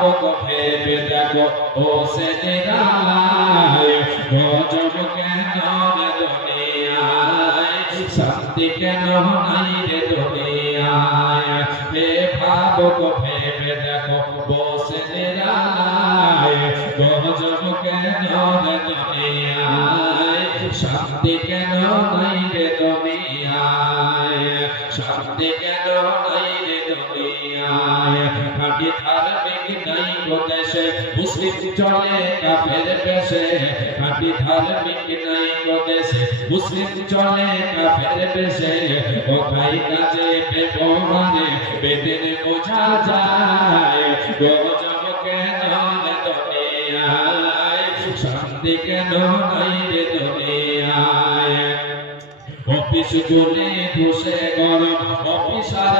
ভাবক ভেবে দেখো, ও সে নিরালায় গজব কেন দুনিয়ায় শান্তি কেন নাই রে দুনিয়ায়? হে ভাবক ভেবে দেখো বসে খাটি ধার্মিক নাই গো দেশে মুসলিম চলে কাফের বেশে খাটি ধার্মিক নাই গো দেশে মুসলিম চলে কাফের বেশে কোথায় শান্তি কেন নাই অফিস গুলি ঘুষে গরম। অফিসারদের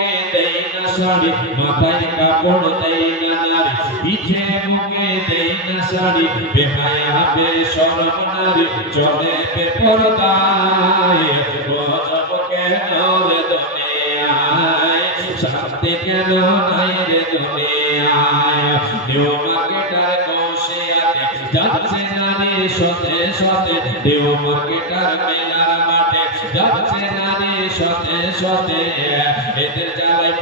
দেই না শাড়ি মাথায় কাপড় দেই না নারী পিঠে বুকে দেই না শাড়ি বেহায়া বেশরম নারী চলে বেপরদায় গজব কেন রে দুনিয়ায় শান্তি কেন নাই রে দুনিয়ায় দেও মার্কেটার কৌশিয়াতে যাচ্ছে নারী সতে সতে দেও মার্কেটার মেলার মাঠে যাচ্ছে নারী সতে সতে এদের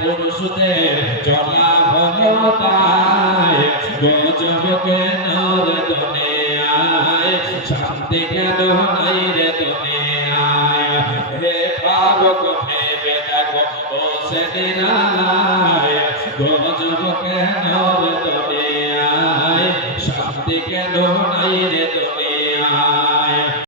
পুরুষদের চলা ক্ষমতায় গজব কেন রে দুনিয়ায় শান্তি কেন নাই রে দুনিয়ায় হে ভাবক রে দুনিয়ায় শান্তি কেন নাই রে দুনিয়ায়